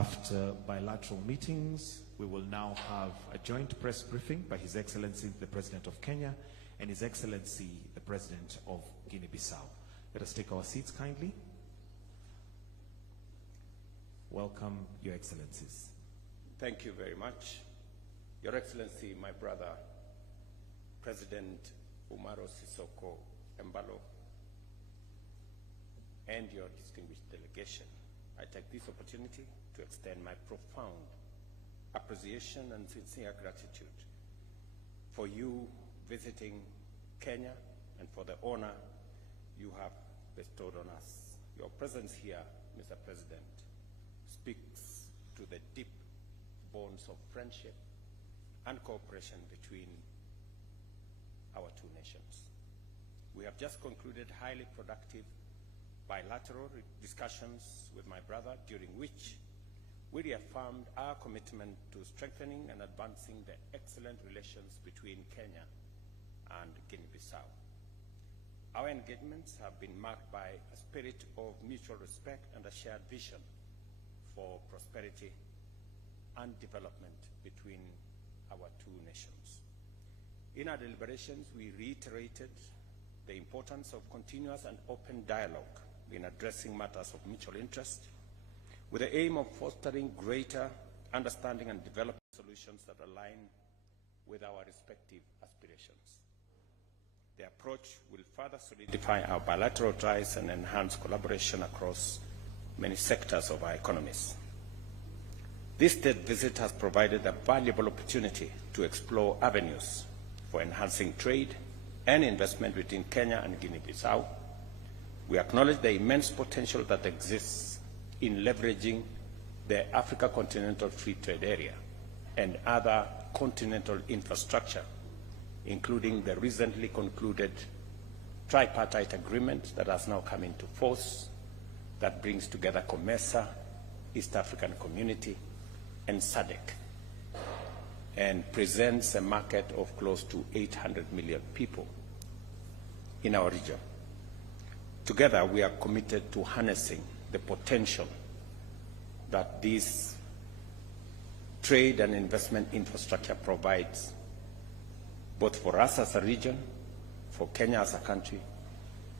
After bilateral meetings, we will now have a joint press briefing by His Excellency the President of Kenya and His Excellency the President of Guinea-Bissau. Let us take our seats kindly. Welcome, Your Excellencies. Thank you very much. Your Excellency, my brother, President Umaro Sissoco Embaló, and your distinguished delegation, I take this opportunity to extend my profound appreciation and sincere gratitude for you visiting Kenya and for the honor you have bestowed on us. Your presence here, Mr. President, speaks to the deep bonds of friendship and cooperation between our two nations. We have just concluded highly productive bilateral discussions with my brother, during which we reaffirmed our commitment to strengthening and advancing the excellent relations between Kenya and Guinea-Bissau. Our engagements have been marked by a spirit of mutual respect and a shared vision for prosperity and development between our two nations. In our deliberations, we reiterated the importance of continuous and open dialogue in addressing matters of mutual interest, with the aim of fostering greater understanding and developing solutions that align with our respective aspirations. The approach will further solidify our bilateral ties and enhance collaboration across many sectors of our economies. This state visit has provided a valuable opportunity to explore avenues for enhancing trade and investment between Kenya and Guinea-Bissau. We acknowledge the immense potential that exists in leveraging the Africa Continental Free Trade Area and other continental infrastructure, including the recently concluded tripartite agreement that has now come into force that brings together COMESA, East African Community, and SADC, and presents a market of close to 800 million people in our region. Together, we are committed to harnessing the potential that this trade and investment infrastructure provides, both for us as a region, for Kenya as a country,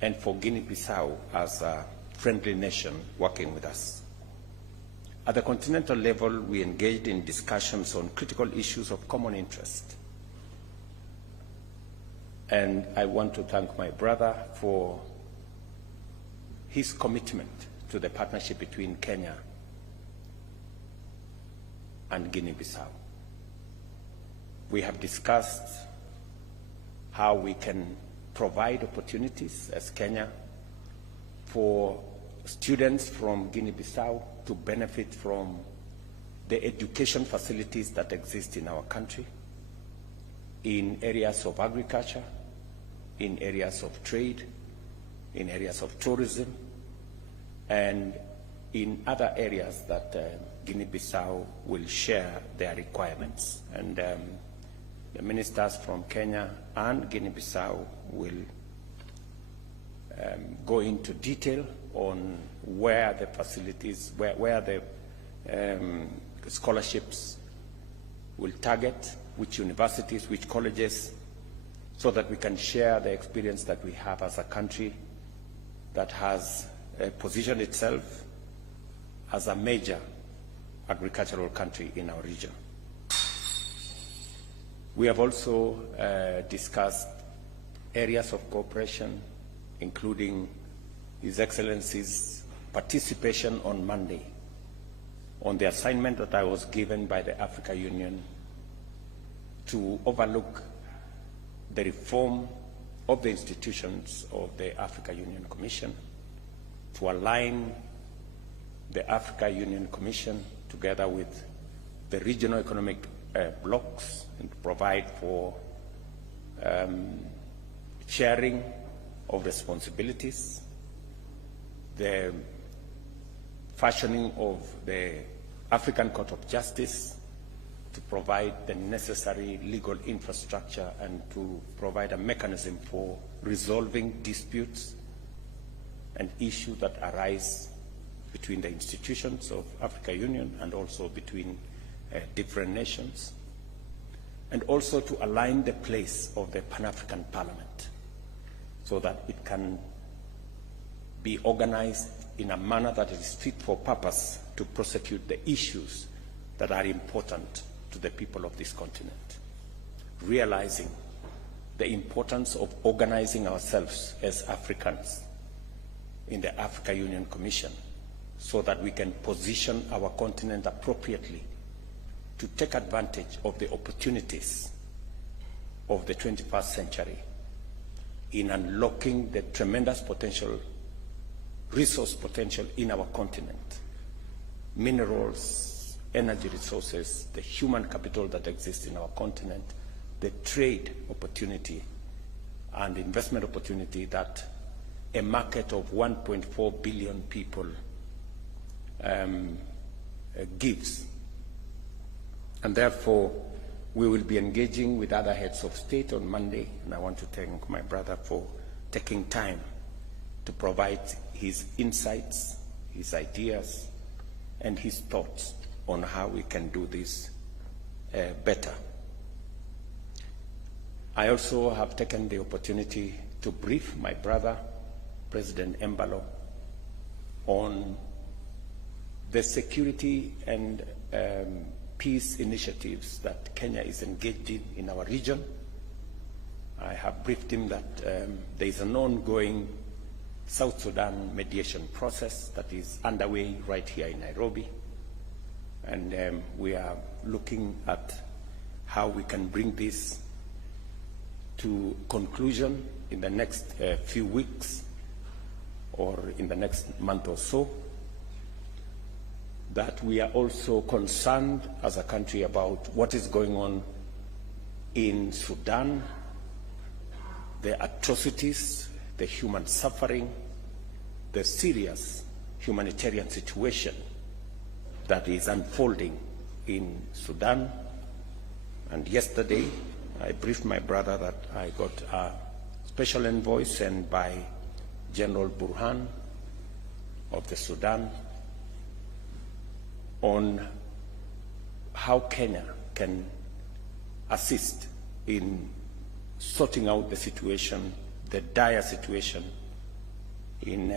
and for Guinea-Bissau as a friendly nation working with us. At the continental level, we engaged in discussions on critical issues of common interest. And I want to thank my brother for his commitment to the partnership between Kenya and Guinea-Bissau. We have discussed how we can provide opportunities as Kenya for students from Guinea-Bissau to benefit from the education facilities that exist in our country, in areas of agriculture, in areas of trade, in areas of tourism, and in other areas that Guinea-Bissau will share their requirements. And the ministers from Kenya and Guinea-Bissau will go into detail on where the facilities, where the scholarships will target, which universities, which colleges, so that we can share the experience that we have as a country that has positioned itself as a major agricultural country in our region. We have also discussed areas of cooperation, including His Excellency's participation on Monday on the assignment that I was given by the Africa Union to overlook the reform of the institutions of the Africa Union Commission, to align the Africa Union Commission together with the regional economic blocs and to provide for sharing of responsibilities, the fashioning of the African Court of Justice to provide the necessary legal infrastructure and to provide a mechanism for resolving disputes and issues that arise between the institutions of Africa Union and also between different nations, and also to align the place of the Pan-African Parliament so that it can be organized in a manner that is fit for purpose to prosecute the issues that are important to the people of this continent, realizing the importance of organizing ourselves as Africans in the Africa Union Commission so that we can position our continent appropriately to take advantage of the opportunities of the 21st century in unlocking the tremendous potential, resource potential in our continent, minerals, energy resources, the human capital that exists in our continent, the trade opportunity and investment opportunity that a market of 1.4 billion people gives. And therefore, we will be engaging with other heads of state on Monday, and I want to thank my brother for taking time to provide his insights, his ideas, and his thoughts on how we can do this better. I also have taken the opportunity to brief my brother, President Embaló, on the security and peace initiatives that Kenya is engaged in our region. I have briefed him that there is an ongoing South Sudan mediation process that is underway right here in Nairobi. And we are looking at how we can bring this to conclusion in the next few weeks or in the next month or so. That we are also concerned as a country about what is going on in Sudan, the atrocities, the human suffering, the serious humanitarian situation that is unfolding in Sudan. And yesterday, I briefed my brother that I got a special envoy sent by General Burhan of the Sudan on how Kenya can assist in sorting out the situation, the dire situation in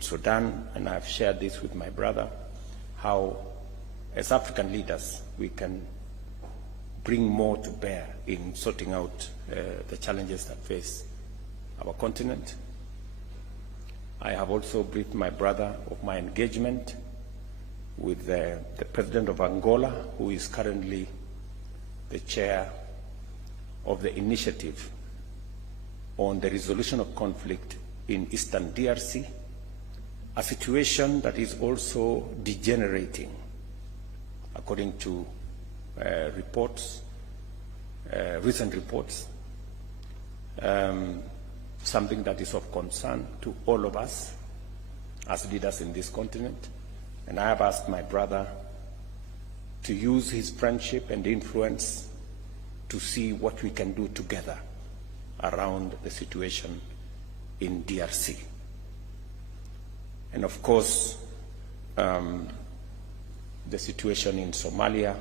Sudan. And I've shared this with my brother, how as African leaders we can bring more to bear in sorting out the challenges that face our continent. I have also briefed my brother of my engagement with the President of Angola, who is currently the chair of the initiative on the resolution of conflict in Eastern DRC, a situation that is also degenerating, according to reports, recent reports, something that is of concern to all of us as leaders in this continent. And I have asked my brother to use his friendship and influence to see what we can do together around the situation in DRC. And of course, the situation in Somalia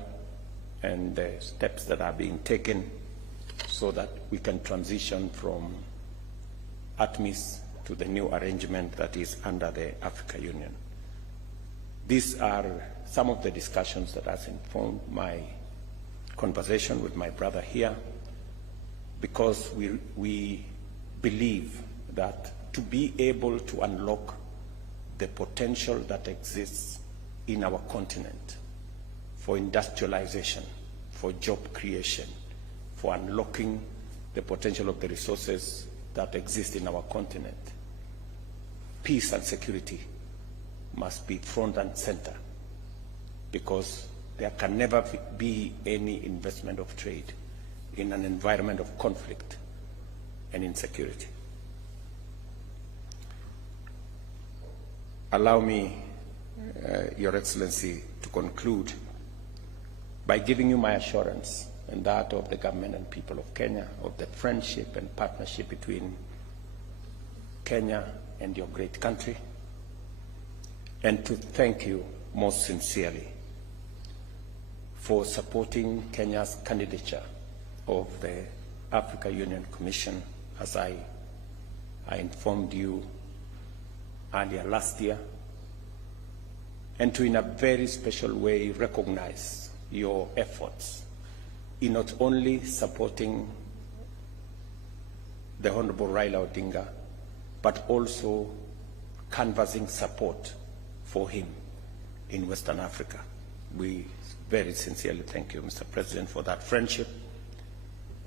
and the steps that are being taken so that we can transition from ATMIS to the new arrangement that is under the Africa Union. These are some of the discussions that has informed my conversation with my brother here, because we believe that to be able to unlock the potential that exists in our continent for industrialization, for job creation, for unlocking the potential of the resources that exist in our continent, peace and security must be front and center, because there can never be any investment of trade in an environment of conflict and insecurity. Allow me, Your Excellency, to conclude by giving you my assurance and that of the government and people of Kenya of the friendship and partnership between Kenya and your great country. and to thank you most sincerely for supporting Kenya's candidature of the Africa Union Commission, as I informed you earlier last year, and to, in a very special way, recognize your efforts in not only supporting the Honorable Raila Odinga, but also canvassing support for him in Western Africa. We very sincerely thank you, Mr. President, for that friendship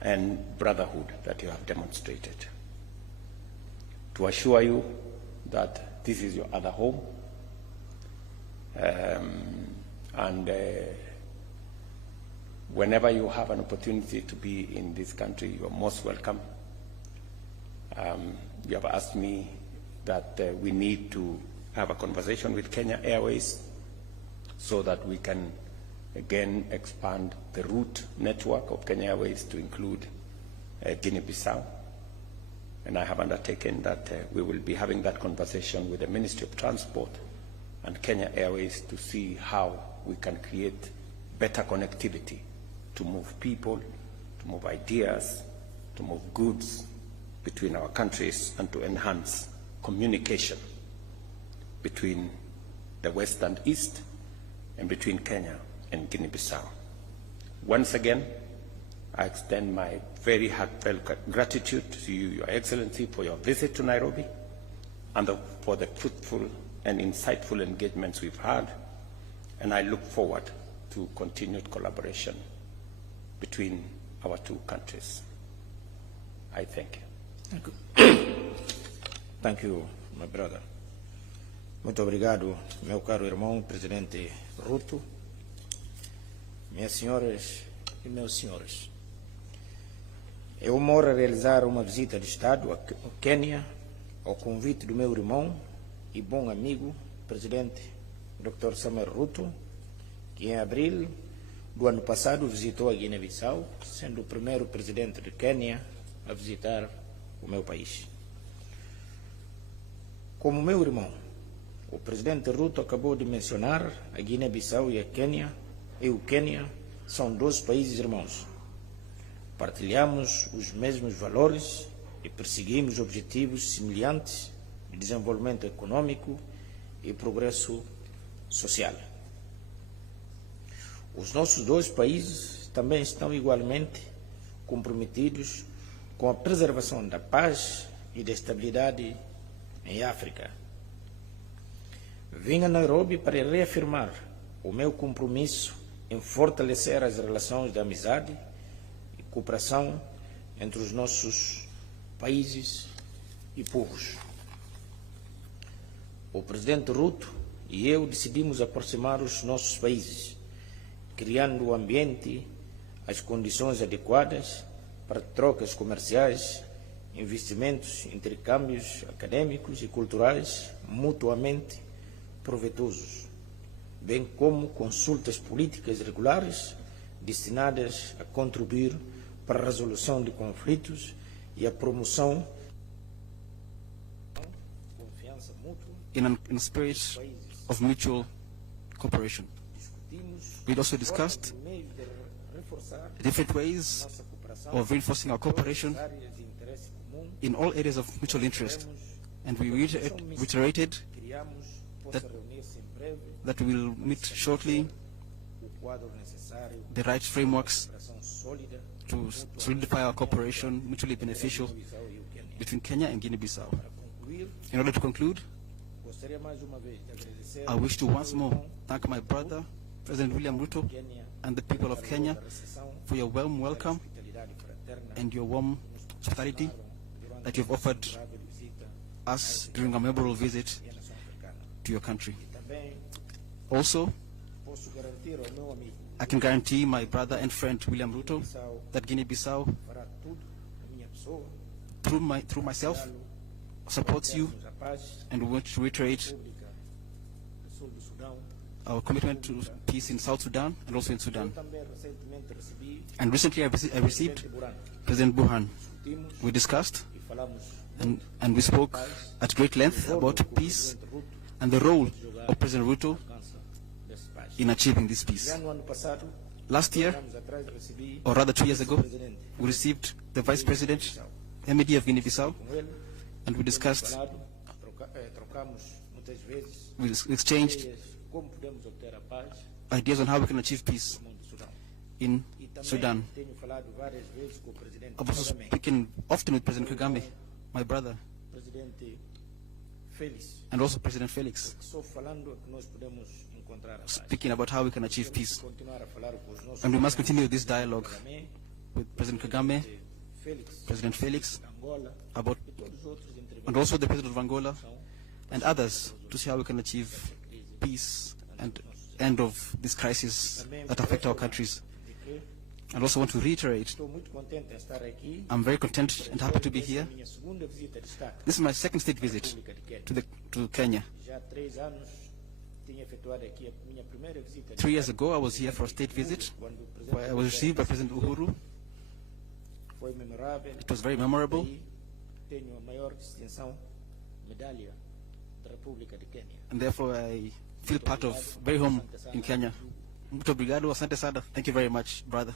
and brotherhood that you have demonstrated. To assure you that this is your other home, and whenever you have an opportunity to be in this country, you are most welcome. You have asked me that we need to have a conversation with Kenya Airways so that we can again expand the route network of Kenya Airways to include Guinea-Bissau. And I have undertaken that we will be having that conversation with the Ministry of Transport and Kenya Airways to see how we can create better connectivity to move people, to move ideas, to move goods between our countries, and to enhance communication between the West and East and between Kenya and Guinea-Bissau. Once again, I extend my very heartfelt gratitude to you, Your Excellency, for your visit to Nairobi and for the fruitful and insightful engagements we've had, and I look forward to continued collaboration between our two countries. I thank you. Thank you, my brother. Muito obrigado, meu caro irmão, Presidente Ruto, minhas senhoras e meus senhores. É uma honra realizar uma visita de Estado ao Quênia ao convite do meu irmão e bom amigo, Presidente Dr. Samuel Ruto, que em abril do ano passado visitou a Guiné-Bissau, sendo o primeiro presidente de Quênia a visitar o meu país. Como meu irmão, o Presidente Ruto acabou de mencionar, a Guiné-Bissau e o Quênia são dois países irmãos. Partilhamos os mesmos valores e perseguimos objetivos semelhantes de desenvolvimento econômico e progresso social. Os nossos dois países também estão igualmente comprometidos com a preservação da paz e da estabilidade em África. Vim a Nairobi para reafirmar o meu compromisso em fortalecer as relações de amizade e cooperação entre os nossos países e povos. O Presidente Ruto e eu decidimos aproximar os nossos países, criando o ambiente, as condições adequadas para trocas comerciais, investimentos, intercâmbios acadêmicos e culturais mutuamente proveitosos, bem como consultas políticas regulares destinadas a contribuir para a resolução de conflitos e a promoção da confiança mútua in a spirit of mutual cooperation. We also discussed different ways of reinforcing our cooperation in all areas of mutual interest, and we reiterated that we will meet shortly the right frameworks to solidify our cooperation mutually beneficial between Kenya and Guinea-Bissau. In order to conclude, I wish to once more thank my brother, President William Ruto, and the people of Kenya for your warm welcome and your warm hospitality that you have offered us during a memorable visit to your country. Also, I can guarantee my brother and friend William Ruto that Guinea-Bissau, through myself, supports you, and we want to reiterate our commitment to peace in South Sudan and also in Sudan. And recently I received President Burhan. We discussed and we spoke at great length about peace and the role of President Ruto in achieving this peace. Last year, or rather 2 years ago, we received the Vice President, MED of Guinea-Bissau, and we discussed, we exchanged ideas on how we can achieve peace in Sudan. I'm also speaking often with President Kagame, my brother, and also President Felix, speaking about how we can achieve peace. And we must continue this dialogue with President Kagame, President Felix, and also the President of Angola and others to see how we can achieve peace and end of this crisis that affect our countries. I also want to reiterate, I'm very content and happy to be here. This is my second state visit to Kenya. 3 years ago, I was here for a state visit, where I was received by President Uhuru. It was very memorable. And therefore, I feel part of, very home in Kenya. Muito obrigado, asante sana. Thank you very much, brother.